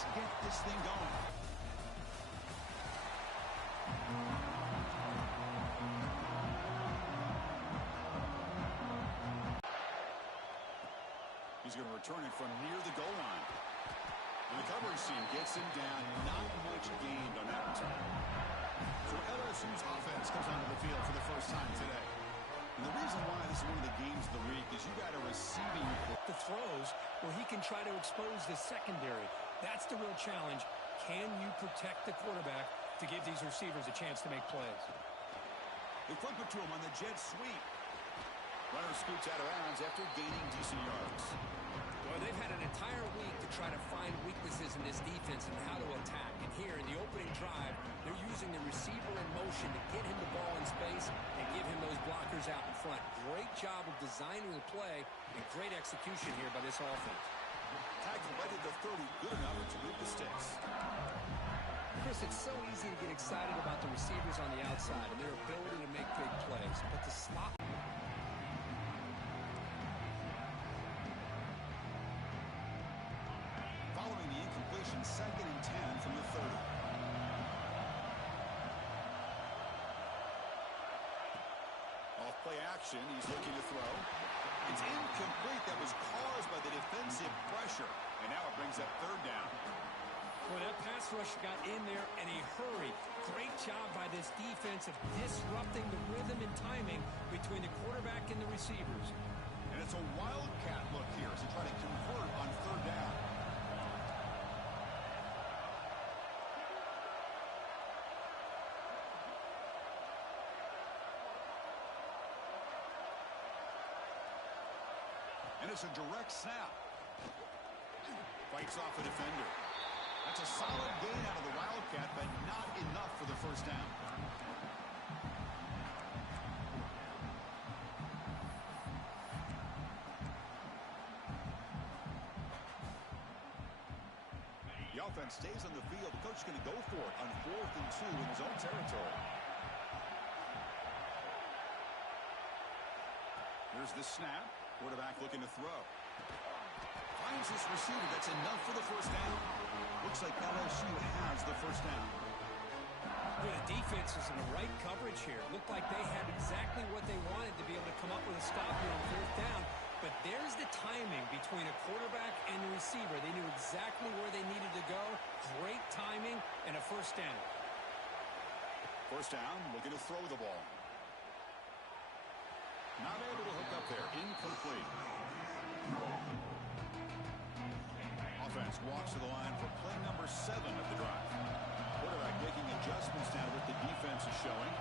let's get this thing going. He's going to return it from near the goal line. And the coverage team gets him down. Not much gained on that return. So LSU's offense comes onto the field for the first time today. And the reason why this is one of the games of the week is you got a receiving the throws where he can try to expose the secondary. That's the real challenge. Can you protect the quarterback to give these receivers a chance to make plays? They flip it to him on the jet sweep. Runner scoots out of bounds after gaining decent yards. Well, they've had an entire week to try to find weaknesses in this defense and how to attack. And here in the opening drive, they're using the receiver in motion to get him the ball in space and give him those blockers out in front. Great job of designing the play and great execution here by this offense. Tackle right at the 30, good enough to move the sticks. Chris, it's so easy to get excited about the receivers on the outside and their ability to make big plays, but to slot. Following the incompletion, 2nd and 10 from the 30. Off play action, he's looking to throw. It's incomplete. That was caused by the defensive pressure. And now it brings up 3rd down. Well, that pass rush got in there in a hurry. Great job by this defense of disrupting the rhythm and timing between the quarterback and the receivers. And it's a wildcat look here as they try to convert on 3rd down. And it's a direct snap. Fights off a defender. That's a solid gain out of the Wildcat, but not enough for the 1st down. The offense stays on the field. The coach is going to go for it on 4th and 2 in his own territory. Here's the snap. Quarterback looking to throw. Finds his receiver. That's enough for the 1st down. Looks like LSU has the 1st down. Well, the defense is in the right coverage here. Looked like they had exactly what they wanted to be able to come up with a stop here on 4th down. But there's the timing between a quarterback and the receiver. They knew exactly where they needed to go. Great timing and a 1st down. 1st down, looking to throw the ball. Not able to hook up there. Incomplete. Offense walks to the line for play number 7 of the drive. Quarterback making adjustments now with the defense is showing.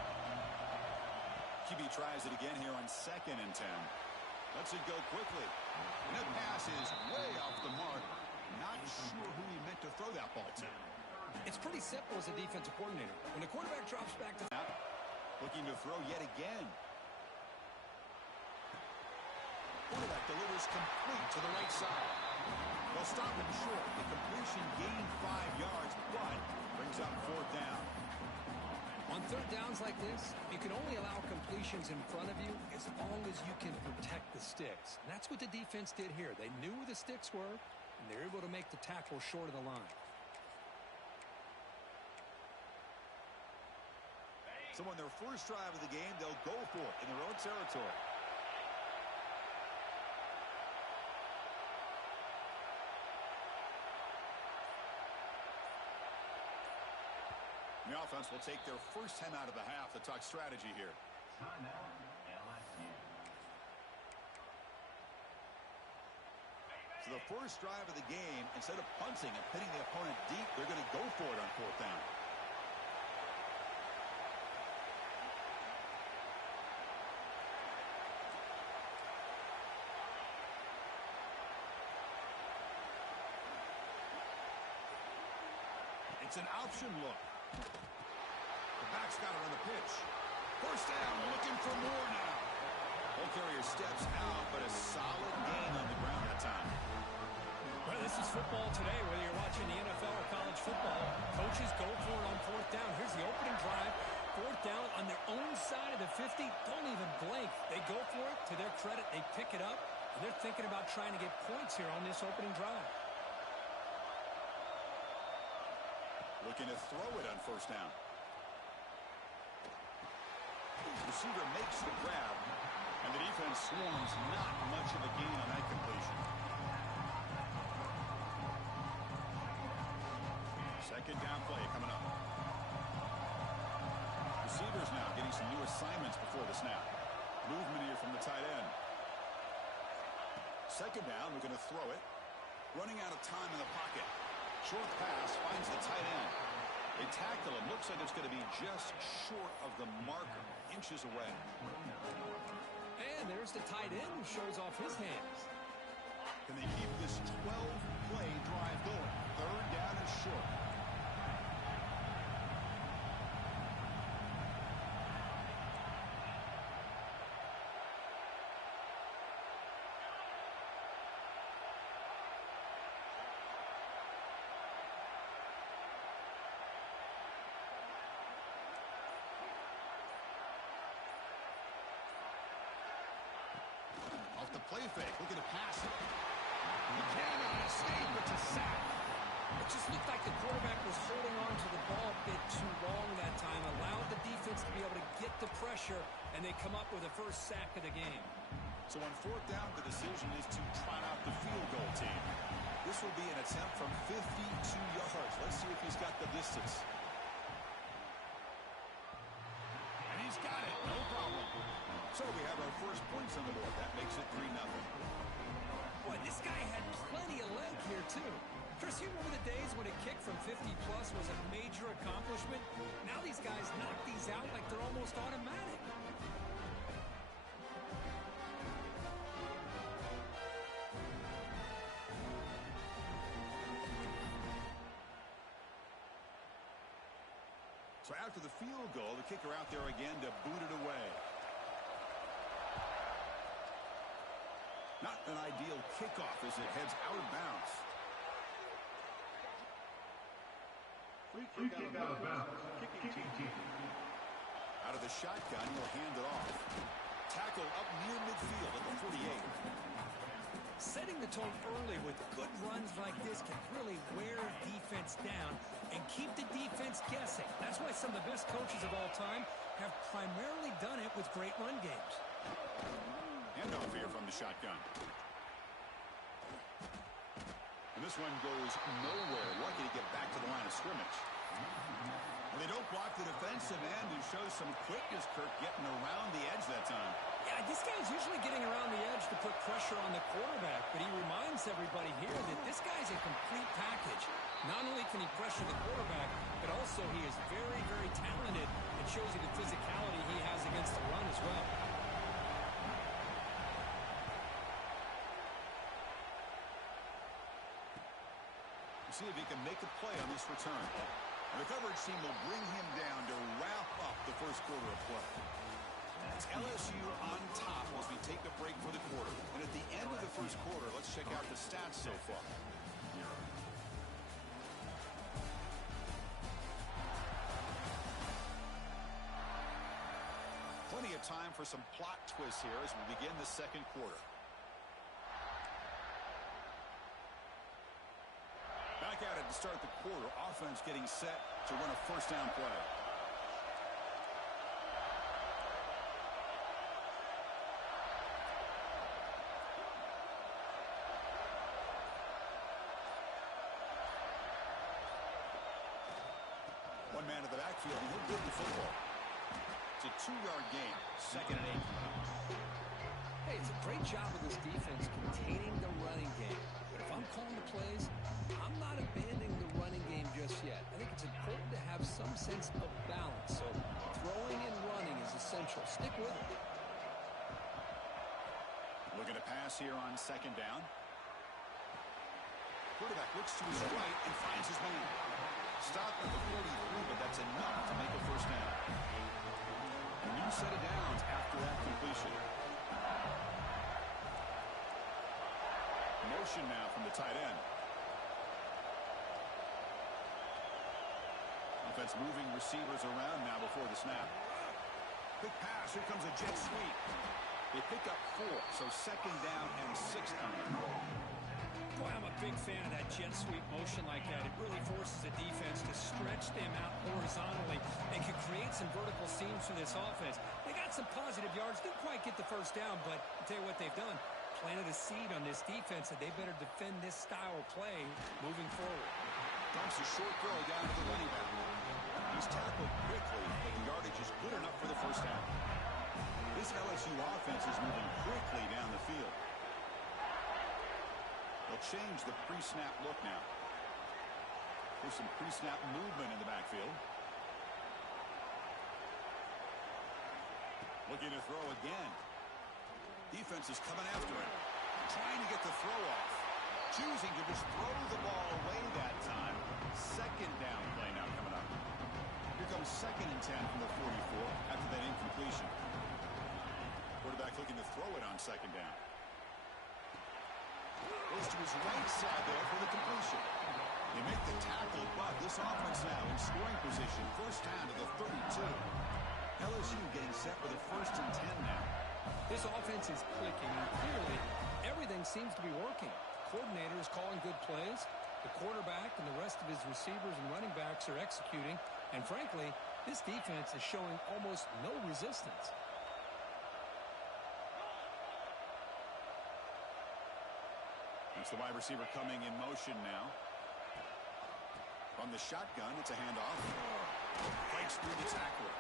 QB tries it again here on 2nd and 10. Lets it go quickly. And that pass is way off the mark. Not sure who he meant to throw that ball to. It's pretty simple as a defensive coordinator. When the quarterback drops back to... Looking to throw yet again. Quarterback delivers complete to the right side. They'll stop him short. The completion gained 5 yards, but brings up 4th down. On 3rd downs like this, you can only allow completions in front of you as long as you can protect the sticks. And that's what the defense did here. They knew where the sticks were, and they were able to make the tackle short of the line. So on their first drive of the game, they'll go for it in their own territory. The offense will take their first time out of the half to talk strategy here. So the first drive of the game, instead of punting and pitting the opponent deep, they're going to go for it on 4th down. It's an option look. The back's got it on the pitch. 1st down, looking for more now. Ball carrier steps out, but a solid gain on the ground that time. Well, this is football today, whether you're watching the NFL or college football. Coaches go for it on 4th down. Here's the opening drive. 4th down on their own side of the 50. Don't even blink. They go for it. To their credit, they pick it up. And they're thinking about trying to get points here on this opening drive. Looking to throw it on first down. Receiver makes the grab, and the defense swarms. Not much of a gain on that completion. Second down play coming up. Receivers now getting some new assignments before the snap. Movement here from the tight end. Second down, we're going to throw it. Running out of time in the pocket. Short pass finds the tight end. They tackle him. Looks like it's going to be just short of the marker. Inches away. And there's the tight end who shows off his hands. Can they keep this 12-play drive going? Third down is short. The play fake, looking to pass it. He cannot escape, it's a sack. It just looked like the quarterback was holding on to the ball a bit too long that time, allowed the defense to be able to get the pressure, and they come up with the first sack of the game. So on fourth down, the decision is to trot out the field goal team. This will be an attempt from 52 yards. Let's see if he's got the distance. And he's got it, no problem. So we have our first points on the board. That makes it 3-0. Boy, this guy had plenty of leg here, too. Chris, you remember the days when a kick from 50-plus was a major accomplishment? Now these guys knock these out like they're almost automatic. So after the field goal, the kicker out there again to boot it away. Not an ideal kickoff as it heads out of bounds. Free kick out of bounds. Kicking team. Out of the shotgun, he'll hand it off. Tackle up near midfield at the 48. Setting the tone early with good runs like this can really wear defense down and keep the defense guessing. That's why some of the best coaches of all time have primarily done it with great run games. Handoff here from the shotgun. And this one goes nowhere. Lucky to get back to the line of scrimmage. Well, they don't block the defensive end and shows some quickness, Kirk, getting around the edge that time. Yeah, this guy's usually getting around the edge to put pressure on the quarterback, but he reminds everybody here that this guy's a complete package. Not only can he pressure the quarterback, but also he is very, very talented and shows you the physicality he has against the run as well. See if he can make a play on this return. And the coverage team will bring him down to wrap up the first quarter of play. It's LSU on top as we take a break for the quarter. And at the end of the first quarter, let's check out the stats so far. Plenty of time for some plot twists here as we begin the second quarter. Back at it to start the quarter. Offense getting set to run a first down play. One man in the backfield, and he'll get the football. It's a 2-yard gain. Second and 8. Hey, it's a great job of this defense containing the running game. But if I'm calling the plays, I'm not abandoning the running game just yet. I think it's important to have some sense of balance. So throwing and running is essential. Stick with it. Looking to pass here on second down. Quarterback looks to his right and finds his man. Stop at the 43, but that's enough to make a first down. A new set of downs after that completion. Motion now from the tight end. Offense moving receivers around now before the snap. Quick pass. Here comes a jet sweep. They pick up 4, so second down and 6 coming. Boy, I'm a big fan of that jet sweep motion like that. It really forces the defense to stretch push them out horizontally and can create some vertical seams for this offense. They got some positive yards. Didn't quite get the first down, but I'll tell you what they've done. Planted a seed on this defense that they better defend this style of play moving forward. Dumps a short throw down to the running back. He's tackled quickly, but the yardage is good enough for the first down. This LSU offense is moving quickly down the field. They'll change the pre-snap look now. There's some pre-snap movement in the backfield. Looking to throw again. Defense is coming after him. Trying to get the throw off. Choosing to just throw the ball away that time. Second down play now coming up. Here comes 2nd and 10 from the 44 after that incompletion. Quarterback looking to throw it on 2nd down. Goes to his right side there for the completion. They make the tackle, but this offense now in scoring position. First down to the 32. LSU getting set with a 1st and 10 now. This offense is clicking, and clearly everything seems to be working. The coordinator is calling good plays. The quarterback and the rest of his receivers and running backs are executing. And frankly, this defense is showing almost no resistance. That's the wide receiver coming in motion now. From the shotgun, it's a handoff. Breaks through the tackle.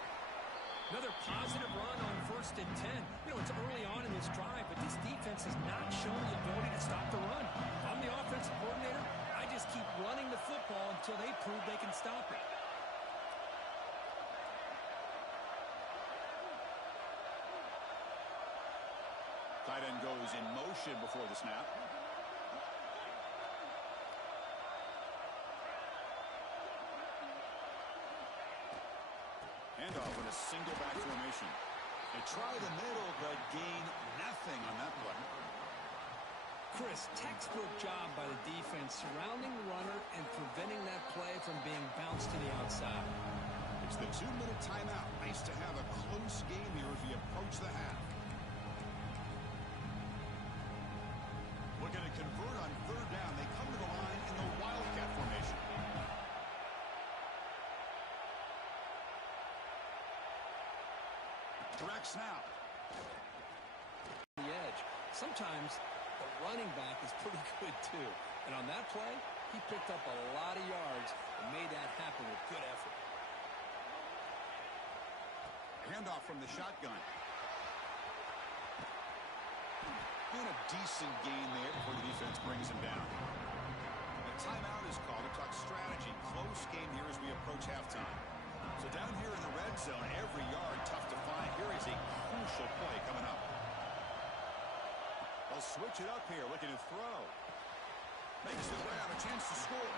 Another positive run on 1st and 10. You know, it's early on in this drive, but this defense has not shown the ability to stop the run. If I'm the offensive coordinator, I just keep running the football until they prove they can stop it. Tight end goes in motion before the snap. Handoff in a single back formation. They try the middle, but gain nothing on that play. Chris, textbook job by the defense surrounding the runner and preventing that play from being bounced to the outside. It's the 2-minute timeout. Nice to have a close game here as we approach the half. Looking to convert on 3rd down. They come to the line in the wildcat formation. Direct snap. The edge. Sometimes the running back is pretty good too. And on that play, he picked up a lot of yards and made that happen with good effort. Handoff from the shotgun. And a decent gain there before the defense brings him down. A timeout is called to talk strategy. Close game here as we approach halftime. So down here in the red zone, every yard tough to find. Here is a crucial play coming up. They'll switch it up here, looking to throw. Makes the grab, a chance to score.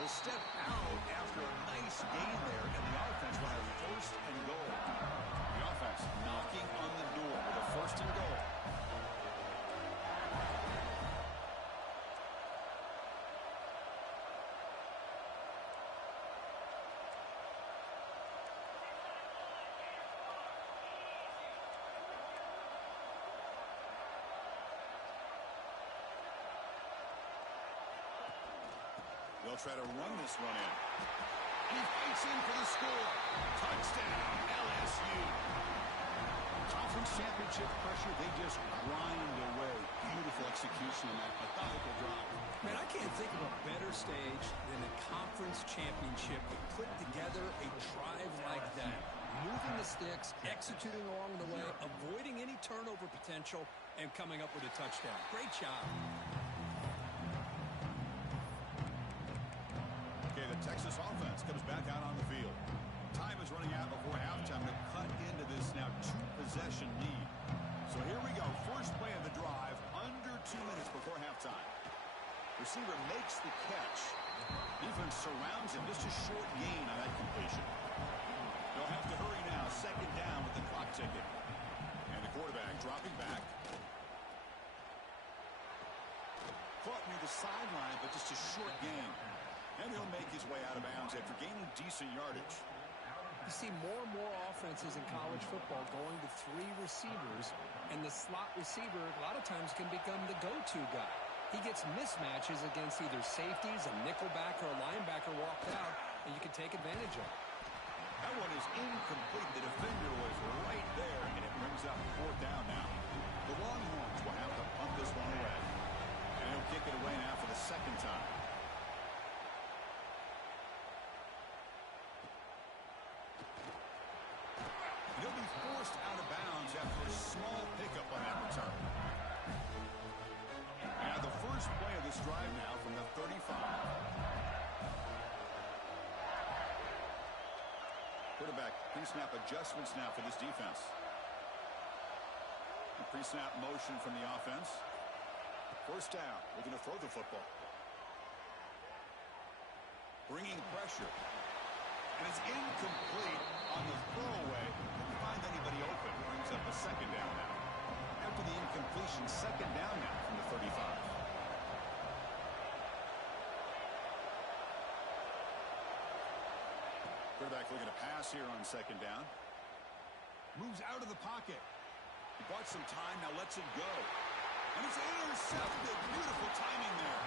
They'll step out after a nice gain there, and the offense will have 1st and goal. The offense knocking on the door with a 1st and goal. They'll try to run this one in. He fights in for the score. Touchdown, LSU. Conference championship pressure, they just grind away. Beautiful execution on that methodical drive. Man, I can't think of a better stage than a conference championship to put together a drive like that. Moving the sticks, executing along the way, avoiding any turnover potential, and coming up with a touchdown. Great job. The Texas offense comes back out on the field. Time is running out before halftime to cut into this now 2-possession lead. So here we go. First play of the drive, under 2 minutes before halftime. Receiver makes the catch. Defense surrounds him. Just a short gain on that completion. They'll have to hurry now. 2nd down with the clock ticking. And the quarterback dropping back. Caught near the sideline, but just a short gain. And he'll make his way out of bounds after gaining decent yardage. You see more and more offenses in college football going to 3 receivers, and the slot receiver a lot of times can become the go-to guy. He gets mismatches against either safeties, a nickelback, or a linebacker walked out, and you can take advantage of it. That one is incomplete. The defender was right there, and it brings up 4th down now. The Longhorns will have to punt this one away. And he'll kick it away now for the 2nd time. He'll be forced out of bounds after a small pickup on that return. And the first play of this drive now from the 35. Quarterback pre-snap adjustments now for this defense. Pre-snap motion from the offense. 1st down. We're going to throw the football. Bringing pressure. And it's incomplete on the throwaway. Didn't find anybody open. Brings up a 2nd down now. After the incompletion, 2nd down now from the 35. Quarterback looking to pass here on 2nd down. Moves out of the pocket. He bought some time, now lets it go. And it's intercepted. Beautiful timing there.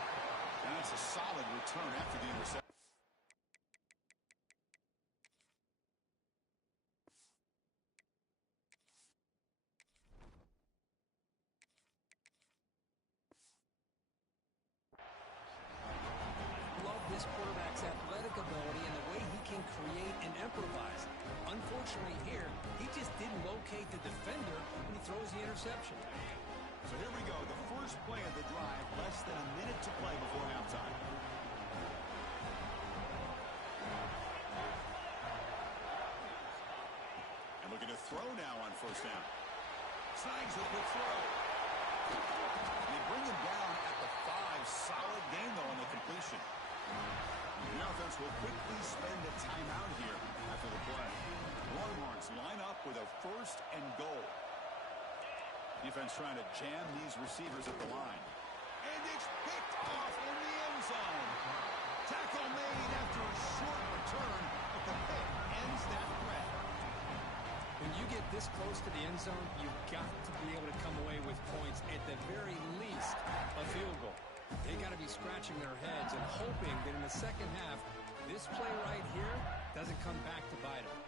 And that's a solid return after the interception. This quarterback's athletic ability and the way he can create and improvise. Unfortunately here, he just didn't locate the defender when he throws the interception. So here we go, the first play of the drive, less than a minute to play before halftime. And looking to throw now on 1st down. Snags with the throw. And they bring him down at the 5. Solid gain, though, on the completion. The offense will quickly spend a timeout here after the play. Longhorns line up with a 1st and goal. Defense trying to jam these receivers at the line. And it's picked off in the end zone. Tackle made after a short return, but the pick ends that threat. When you get this close to the end zone, you've got to be able to come away with points, at the very least, a field goal. They got to be scratching their heads and hoping that in the 2nd half, this play right here doesn't come back to bite them.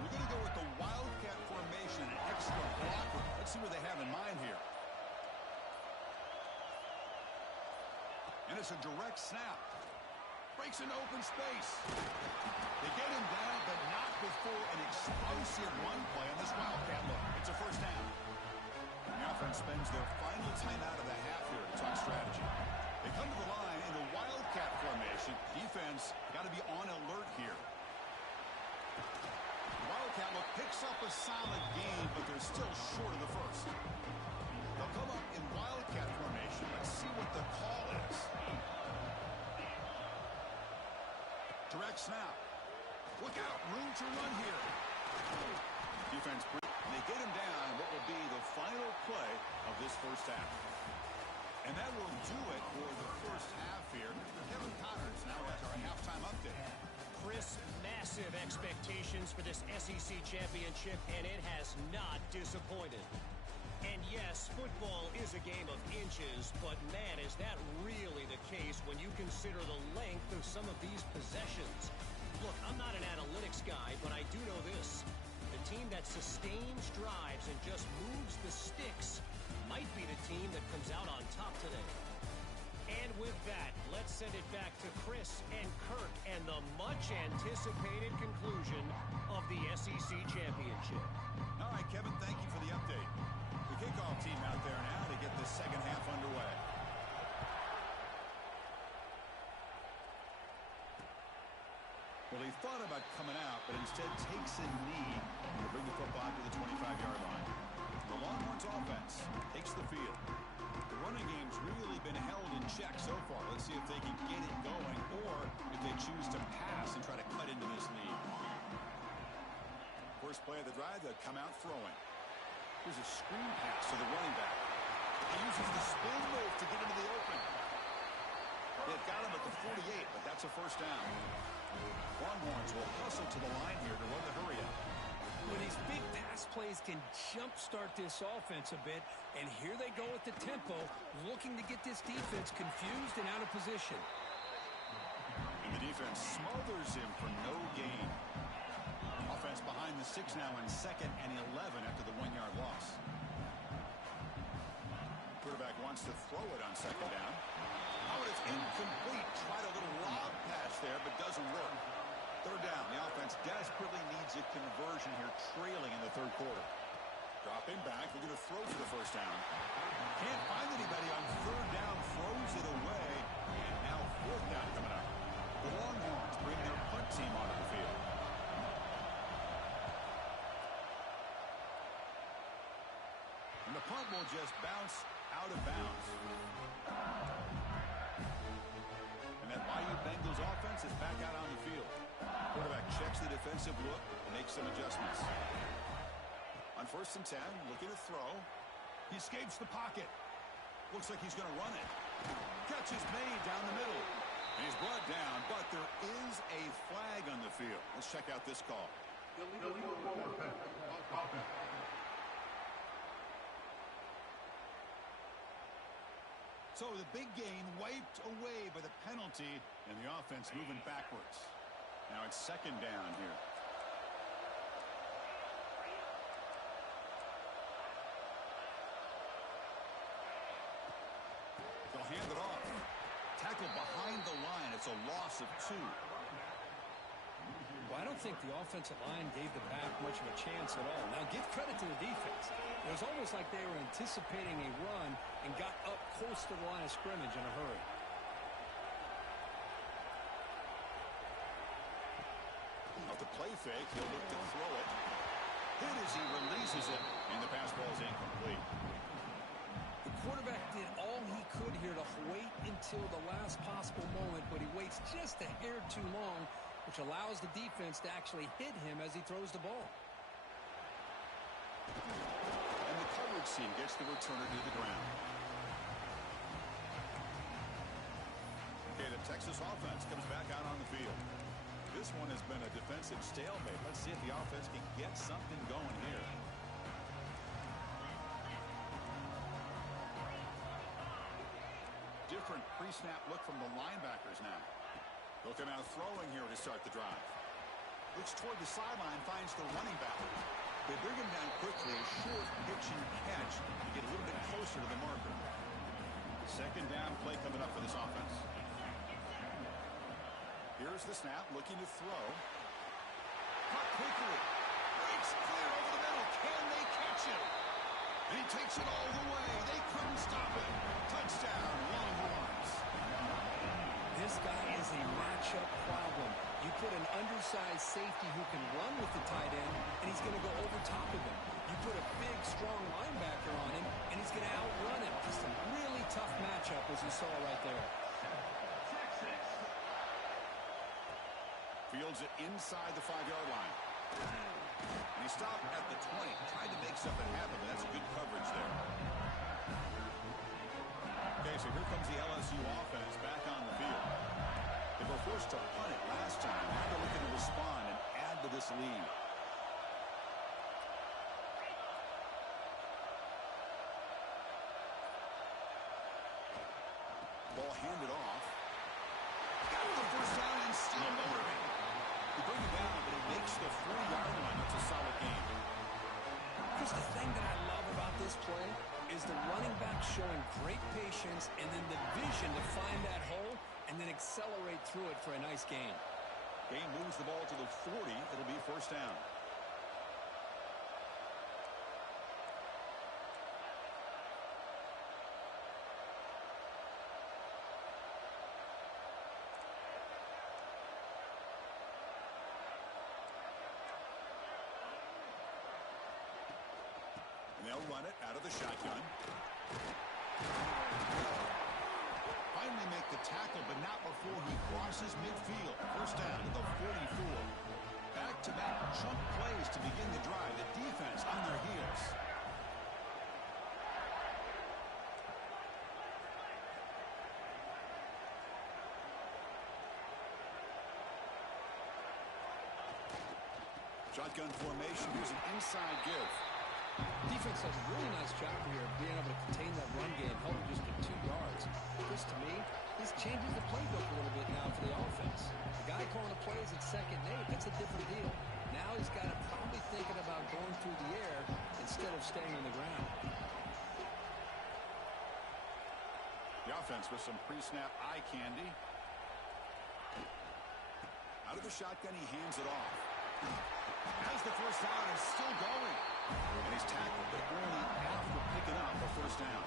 We're going to go with the Wildcat formation, an extra blocker. Let's see what they have in mind here. And it's a direct snap. Breaks into open space. They get him down, but not before an explosive run play on this Wildcat look. It's a 1st down. The offense spends their final timeout of the half here to talk strategy. They come to the line in the Wildcat formation. Defense got to be on alert here. The Wildcat look picks up a solid gain, but they're still short of the 1st. They'll come up in Wildcat formation. Let's see what the call is. Direct snap. Look out, room to run here. Defense, and they get him down in what will be the final play of this 1st half. And that will do it for the 1st half here. Kevin Connors now has our halftime update. Chris, massive expectations for this SEC championship, and it has not disappointed. And yes, football is a game of inches, but man, is that really the case when you consider the length of some of these possessions. Look, I'm not an analytics guy, but I do know this. The team that sustains drives and just moves the sticks might be the team that comes out on top today. And with that, let's send it back to Chris and Kirk and the much-anticipated conclusion of the SEC championship. All right, Kevin, thank you for the update. The kickoff team out there now to get the 2nd half underway. Well, he thought about coming out, but instead takes a knee to bring the football to the 25-yard line. The Longhorns offense takes the field. The running game's really been held in check so far. Let's see if they can get it going or if they choose to pass and try to cut into this lead. First play of the drive, they'll come out throwing. Here's a screen pass to the running back. He uses the spin move to get into the open. They've got him at the 48, but that's a 1st down. Longhorns will hustle to the line here to run the hurry up. Well, these big pass plays can jumpstart this offense a bit, and here they go at the tempo, looking to get this defense confused and out of position. And the defense smothers him for no gain. Offense behind the 6 now on 2nd and 11 after the 1-yard loss. Quarterback wants to throw it on 2nd down. Oh, it's incomplete. Tried a little lob pass there, but doesn't work. 3rd down. The offense desperately needs a conversion here, trailing in the 3rd quarter. Dropping back. They're going to throw for the 1st down. Can't find anybody on 3rd down. Throws it away. And now 4th down coming up. The Longhorns bring their punt team onto the field. And the punt will just bounce out of bounds. And that Bayou Bengals offense is back out on the field. Quarterback checks the defensive look, makes some adjustments. On 1st and 10, looking to throw. He escapes the pocket. Looks like he's going to run it. Catch is made down the middle. And he's brought down, but there is a flag on the field. Let's check out this call. Illegal forward pass. Offense. So the big gain wiped away by the penalty, and the offense moving backwards. Now it's 2nd down here. They'll hand it off. Tackle behind the line. It's a loss of 2. Well, I don't think the offensive line gave the back much of a chance at all. Now, give credit to the defense. It was almost like they were anticipating a run and got up close to the line of scrimmage in a hurry. Off the play fake, he'll look to throw it. Hit as he releases it, and the pass ball is incomplete. The quarterback did all he could here to wait until the last possible moment, but he waits just a hair too long, which allows the defense to actually hit him as he throws the ball. And the coverage team gets the returner to the ground. Okay, the Texas offense comes back out on the field. This one has been a defensive stalemate. Let's see if the offense can get something going here. Different pre-snap look from the linebackers now. They'll come out throwing here to start the drive. Looks toward the sideline, finds the running back. They bring him down quickly, a short pitch and catch to get a little bit closer to the marker. 2nd down play coming up for this offense. Here's the snap, looking to throw. Caught quickly. Breaks clear over the middle. Can they catch him? And he takes it all the way. They couldn't stop him. Touchdown, Longhorns. This guy is a matchup problem. You put an undersized safety who can run with the tight end, and he's going to go over top of him. You put a big, strong linebacker on him, and he's going to outrun him. Just a really tough matchup, as you saw right there. Fields it inside the 5-yard line. And he stopped at the 20. Tried to make something happen, but that's good coverage there. Okay, so here comes the LSU offense back on the field. They were forced to punt it last time. Now they're looking to respond and add to this lead. Ball handed off. Got the 1st down and still motoring. They bring it down, but it makes the 4-yard line. That's a solid game. Chris, the thing that I love about this play is the running back showing great patience and then the vision to find that hole and then accelerate through it for a nice gain. Game moves the ball to the 40. It'll be 1st down. And they'll run it out of the shotgun. Finally make the tackle, but not before he crosses midfield. 1st down to the 44. Back-to-back chunk plays to begin the drive. The defense on their heels. Shotgun formation. Here's an inside give. Defense does a really nice job here of being able to contain that run game, held it just to 2 yards. This, to me, this changes the playbook a little bit now for the offense. The guy calling the plays at 2nd and 8, that's a different deal. Now he's got to probably thinking about going through the air instead of staying on the ground. The offense with some pre-snap eye candy. Out of the shotgun, he hands it off. As the first down is still going. And he's tackled, but only after picking up a first down.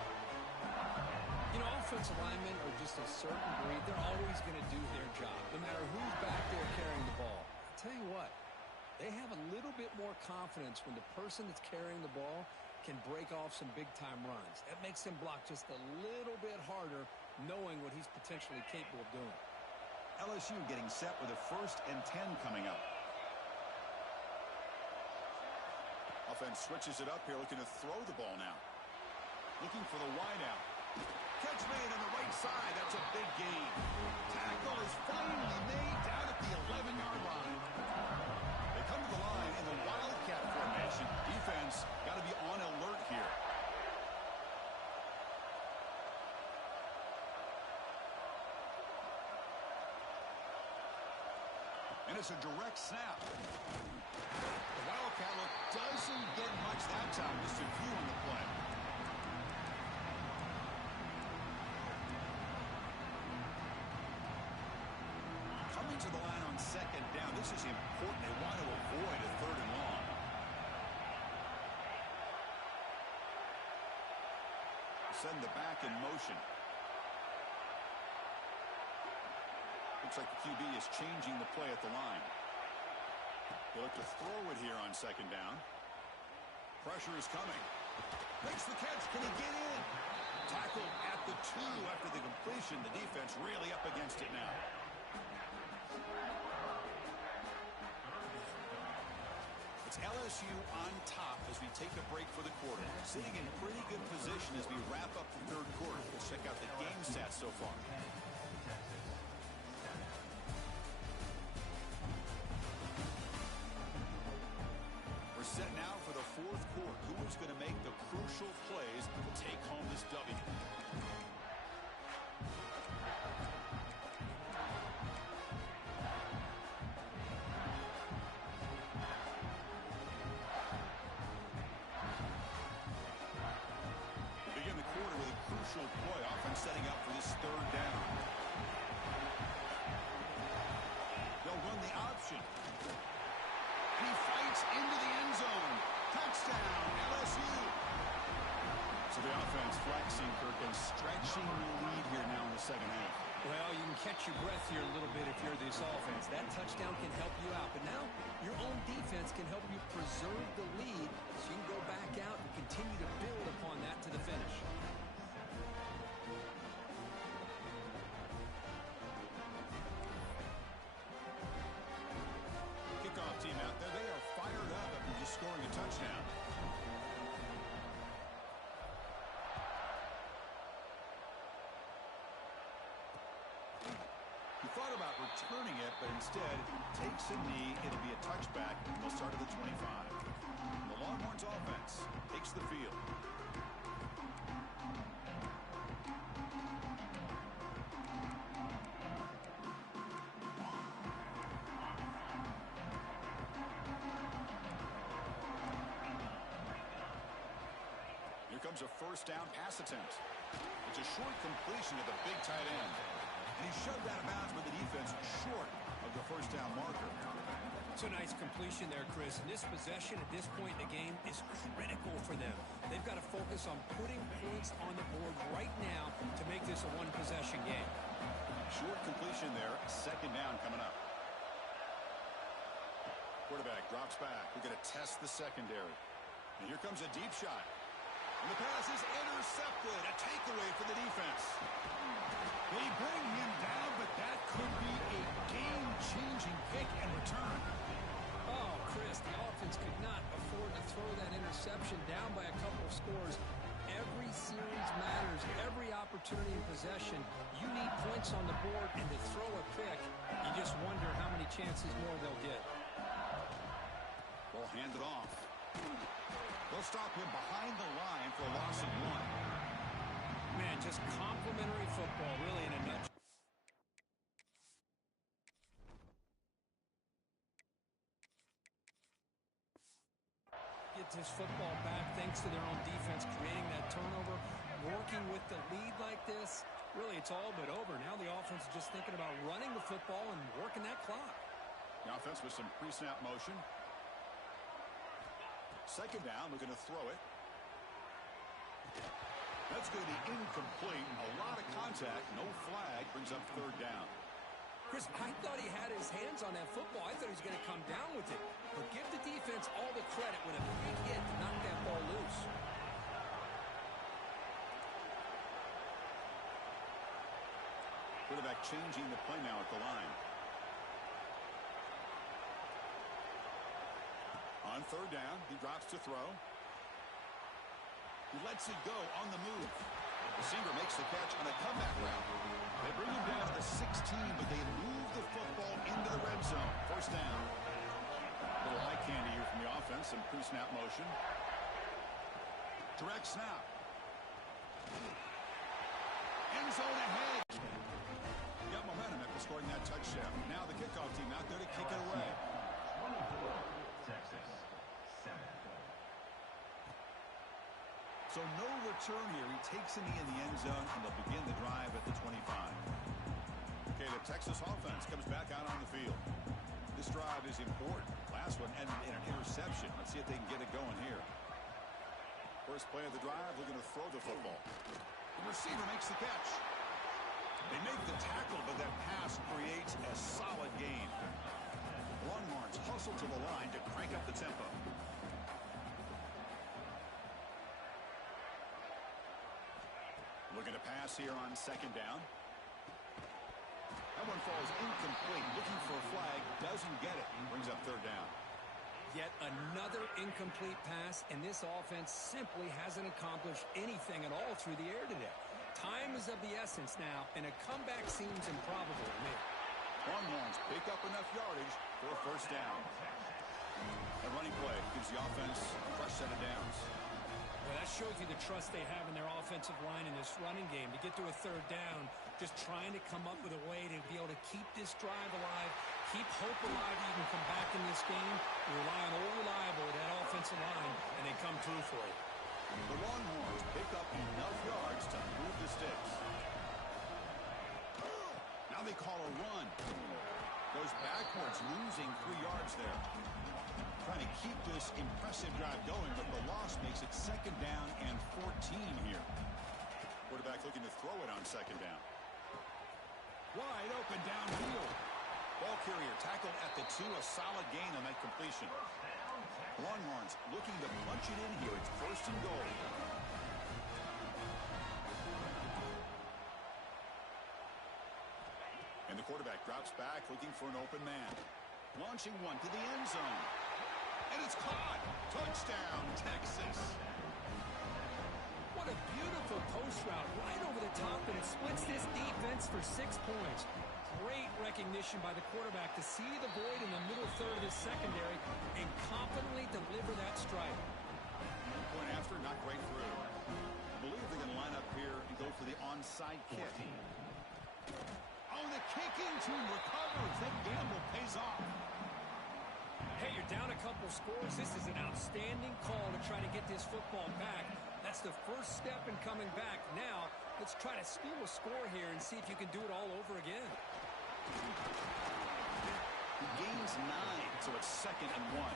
You know, offensive linemen are just a certain breed. They're always going to do their job, no matter who's back there carrying the ball. I'll tell you what, they have a little bit more confidence when the person that's carrying the ball can break off some big-time runs. That makes him block just a little bit harder, knowing what he's potentially capable of doing. LSU getting set with a 1st and 10 coming up. Offense switches it up here, looking to throw the ball now. Looking for the wide out. Catch made on the right side. That's a big gain. Tackle is finally made down at the 11-yard line. They come to the line in the Wildcat formation. Defense got to be on alert here. And it's a direct snap. The Wildcat look doesn't get much that time. Just a few on the play. Coming to the line on 2nd down. This is important. They want to avoid a 3rd and long. Send the back in motion. Looks like the QB is changing the play at the line. They look to throw it here on 2nd down. Pressure is coming. Makes the catch. Can he get in? Tackle at the 2 after the completion. The defense really up against it now. It's LSU on top as we take a break for the quarter. Sitting in pretty good position as we wrap up the 3rd quarter. Let's check out the game stats so far. Set now for the 4th quarter. Who is going to make the crucial plays to take home this W? Begin the quarter with a crucial play, often setting up for this 3rd down. They'll run the option. He fights into the end zone. Touchdown, LSU. So the offense flexing, Kirk, and stretching the lead here now in the 2nd half. Well, you can catch your breath here a little bit if you're this offense. That touchdown can help you out. But now your own defense can help you preserve the lead so you can go back out and continue to build upon that to the finish. Kickoff team out there. They are fired up after just scoring a touchdown. He thought about returning it, but instead takes a knee. It'll be a touchback. They'll start at the 25. The Longhorns offense takes the field. Here comes a 1st down pass attempt. It's a short completion to the big tight end. And he shoved out of bounds with the defense short of the 1st down marker. It's a nice completion there, Chris. And this possession at this point in the game is critical for them. They've got to focus on putting points on the board right now to make this a one-possession game. Short completion there. 2nd down coming up. Quarterback drops back. We're going to test the secondary. And here comes a deep shot. And the pass is intercepted. A takeaway for the defense. They bring him down, but that could be a game-changing pick and return. Oh, Chris, the offense could not afford to throw that interception down by a couple of scores. Every series matters. Every opportunity in possession, you need points on the board, and to throw a pick, you just wonder how many chances more they'll get. Ball handed off. They'll stop him behind the line for a loss of 1. Man, just complimentary football, really, in a nutshell. Get this football back thanks to their own defense, creating that turnover, working with the lead like this. Really, it's all but over. Now the offense is just thinking about running the football and working that clock. The offense with some pre-snap motion. Second down, looking to throw it. That's going to be incomplete. A lot of contact, no flag, brings up third down. Chris, I thought he had his hands on that football. I thought he was going to come down with it. But give the defense all the credit with a big hit to knock that ball loose. Quarterback changing the play now at the line. On third down, he drops to throw. He lets it go on the move. Receiver makes the catch on a comeback route. They bring him down to the 16, but they move the football into the red zone. First down. A little eye candy here from the offense. Some pre-snap motion. Direct snap. End zone ahead. Got momentum after scoring that touchdown. Now the kickoff team out there to kick it away. 24, Texas, 7. So no return here. He takes in the end zone, and they'll begin the drive at the 25. Okay, the Texas offense comes back out on the field. This drive is important. Last one ended in an interception. Let's see if they can get it going here. First play of the drive, looking to throw the football. The receiver makes the catch. They make the tackle, but that pass creates a solid gain. Longhorns hustle to the line to crank up the tempo. Looking to pass here on second down. That one falls incomplete. Looking for a flag. Doesn't get it. Brings up third down. Yet another incomplete pass, and this offense simply hasn't accomplished anything at all through the air today. Time is of the essence now, and a comeback seems improbable to me. Longhorns pick up enough yardage for a first down. A running play gives the offense a fresh set of downs. Well, that shows you the trust they have in their offensive line in this running game. To get to a third down, just trying to come up with a way to be able to keep this drive alive, keep hope alive to even come back in this game. You rely on old reliable, that offensive line, and they come through for you. The Longhorns pick up enough yards to move the sticks. Now they call a run. Goes backwards, losing 3 yards there. Trying to keep this impressive drive going, but the loss makes it second down and 14 here. Quarterback looking to throw it on second down. Wide open downfield. Ball carrier tackled at the 2, a solid gain on that completion. Longhorns looking to punch it in here. It's first and goal. And the quarterback drops back looking for an open man. Launching one to the end zone. And it's caught. Touchdown, Texas. What a beautiful post route right over the top, and it splits this defense for 6 points. Great recognition by the quarterback to see the void in the middle third of his secondary and confidently deliver that strike. Point after, not great through. I believe they're going to line up here and go for the onside kick. Oh, the kicking team recovers. That gamble pays off. Hey, you're down a couple scores. This is an outstanding call to try to get this football back. That's the first step in coming back. Now, let's try to steal a score here and see if you can do it all over again. He gains 9, so it's second and 1.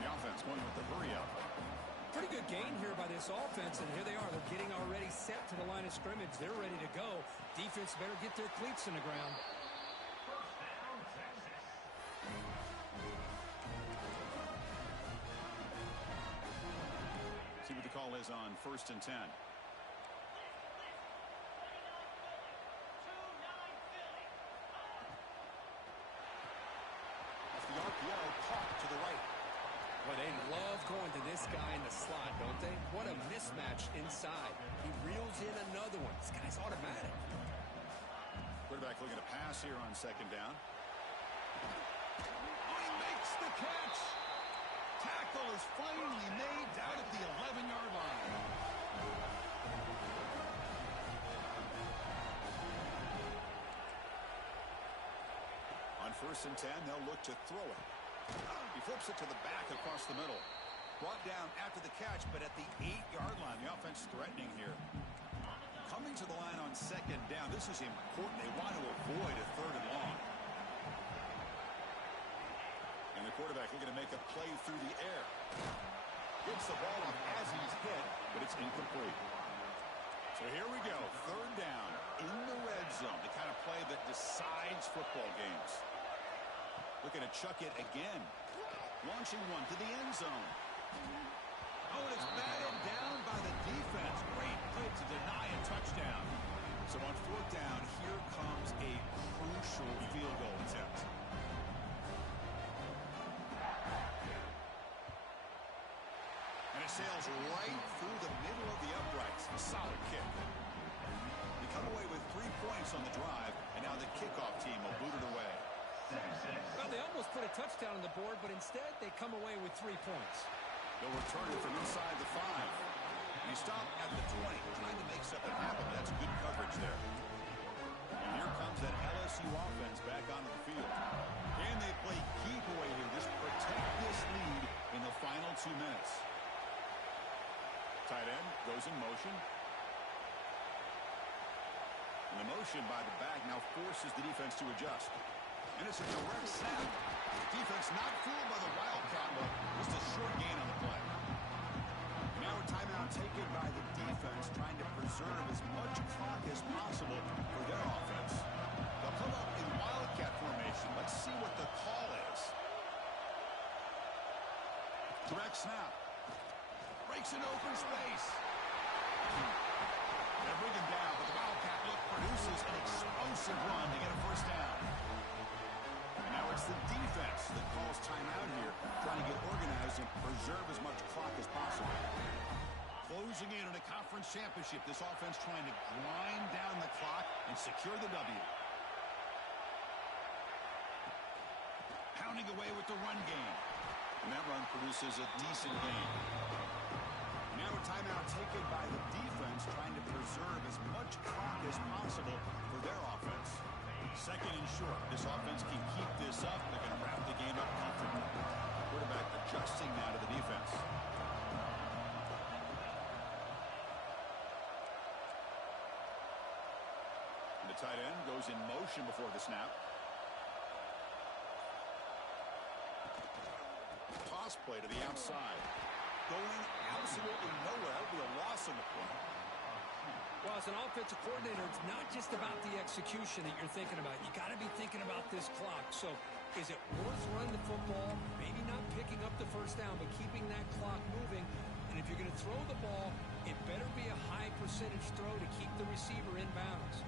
The offense going with the hurry up. Pretty good gain here by this offense, and here they are. They're getting already set to the line of scrimmage. They're ready to go. Defense better get their cleats in the ground. See what the call is on first and 10. Off the RPO, caught to the right. Well, they love going to this guy in the slot, don't they? What a mismatch inside. He reels in another one. This guy's automatic. Quarterback looking to pass here on second down. Oh, he makes the catch. tackle is finally made down at the 11-yard line. On 1st and 10, they'll look to throw it. He flips it to the back across the middle. Brought down after the catch, but at the 8-yard line, the offense threatening here. Coming to the line on 2nd down. This is important. They want to avoid a 3rd and long. And the quarterback looking to make a play through the air. Gets the ball off as he's hit, but it's incomplete. So here we go. 3rd down in the red zone. The kind of play that decides football games. Looking to chuck it again. Launching one to the end zone. Oh, and it's batted down by the defense. Great play to deny a touchdown. So on 4th down, here comes a crucial field goal attempt. And it sails right through the middle of the uprights. A solid kick. They come away with 3 points on the drive, and now the kickoff team will boot it away. Well, they almost put a touchdown on the board, but instead they come away with 3 points. They'll return it from inside the 5. You stop at the 20, trying to make something happen. That's good coverage there. And here comes that LSU offense back onto the field. Can they play keep away here? Just protect this lead in the final 2 minutes. Tight end goes in motion. And the motion by the back now forces the defense to adjust. And it's a direct snap. Defense not fooled by the Wildcat look. Just a short gain on the play. Now a timeout taken by the defense, trying to preserve as much clock as possible for their offense. They'll come up in Wildcat formation. Let's see what the call is. Direct snap. Breaks an open space. They bring him down, but the Wildcat look produces an explosive run to get a 1st down. Now it's the defense that calls timeout here, trying to get organized and preserve as much clock as possible. Closing in on a conference championship, this offense trying to grind down the clock and secure the W. Pounding away with the run game. And that run produces a decent gain. Now a timeout taken by the defense, trying to preserve as much clock as possible for their offense. 2nd and short. This offense can keep this up. They're going to wrap the game up comfortably. Quarterback adjusting now to the defense. And the tight end goes in motion before the snap. Toss play to the outside. Going absolutely nowhere. That would be a loss on the play. Well, as an offensive coordinator, it's not just about the execution that you're thinking about. You got to be thinking about this clock. So is it worth running the football, maybe not picking up the 1st down, but keeping that clock moving? And if you're going to throw the ball, it better be a high percentage throw to keep the receiver in bounds.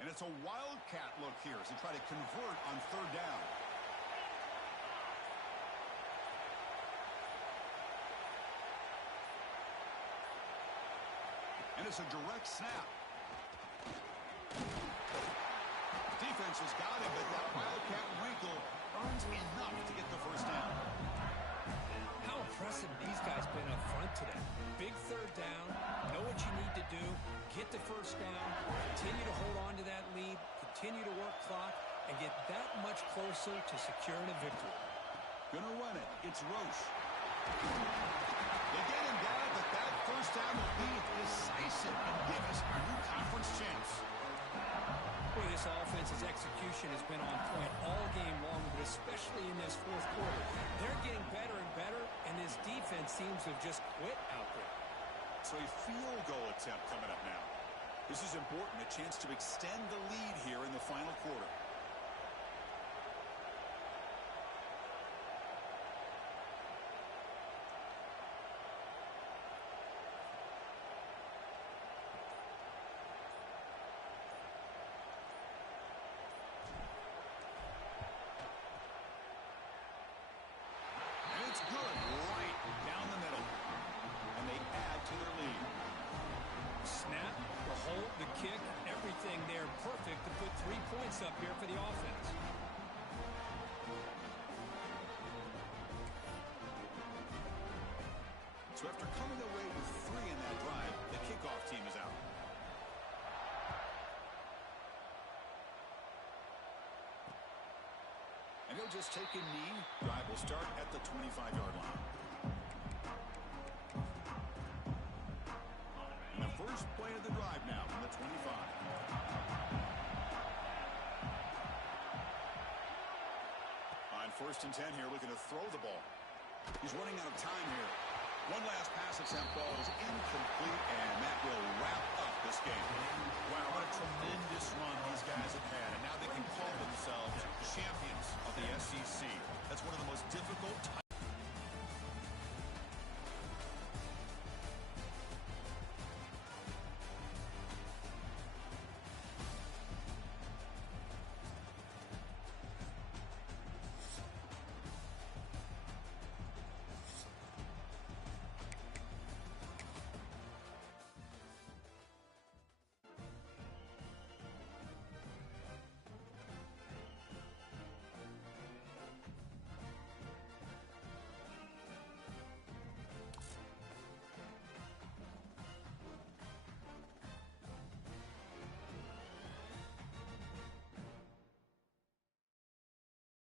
And it's a Wildcat look here as they try to convert on 3rd down. And it's a direct snap. Defense has got him, but that Wildcat wrinkle earns enough to get the 1st down. How impressive these guys been up front today. Big 3rd down, know what you need to do, get the 1st down, continue to hold on to that lead, continue to work clock, and get that much closer to securing a victory. Gonna run it. It's Roche. They get him down, but that 1st down will be decisive and give us our new conference champs. Boy, this offense's execution has been on point all game long, but especially in this 4th quarter. They're getting better and better, and this defense seems to have just quit out there. So a field goal attempt coming up now. This is important, a chance to extend the lead here in the final quarter. It's good, right down the middle. And they add to their lead. Snap, the hold, the kick, everything So after coming away with 3 in that drive, the kickoff team is out. And he'll just take a knee. Drive will start at the 25-yard line. And the first play of the drive now from the 25. On 1st and 10 here, looking to throw the ball. He's running out of time here. One last pass attempt, ball is incomplete, and that will wrap up this game. Wow, what a tremendous run these guys have had, and now they can call themselves champions of the SEC. That's one of the most difficult